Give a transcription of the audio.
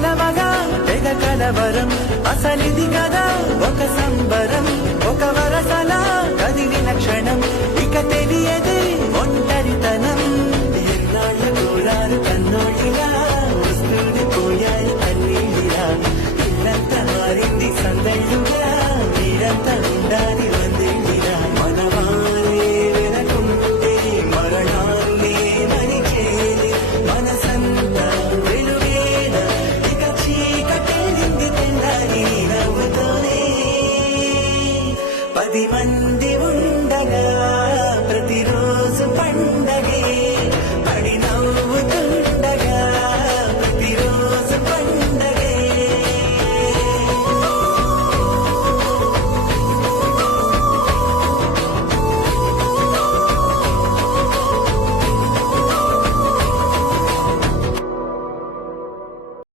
కలవగా తెగ కలవరం అసలిది కదా ఒక సంబరం ఒక వరసలా కదిలిన క్షణం ఇక తెలియదే ఒంటరితనం ఎన్నాళ్ళ కోరారు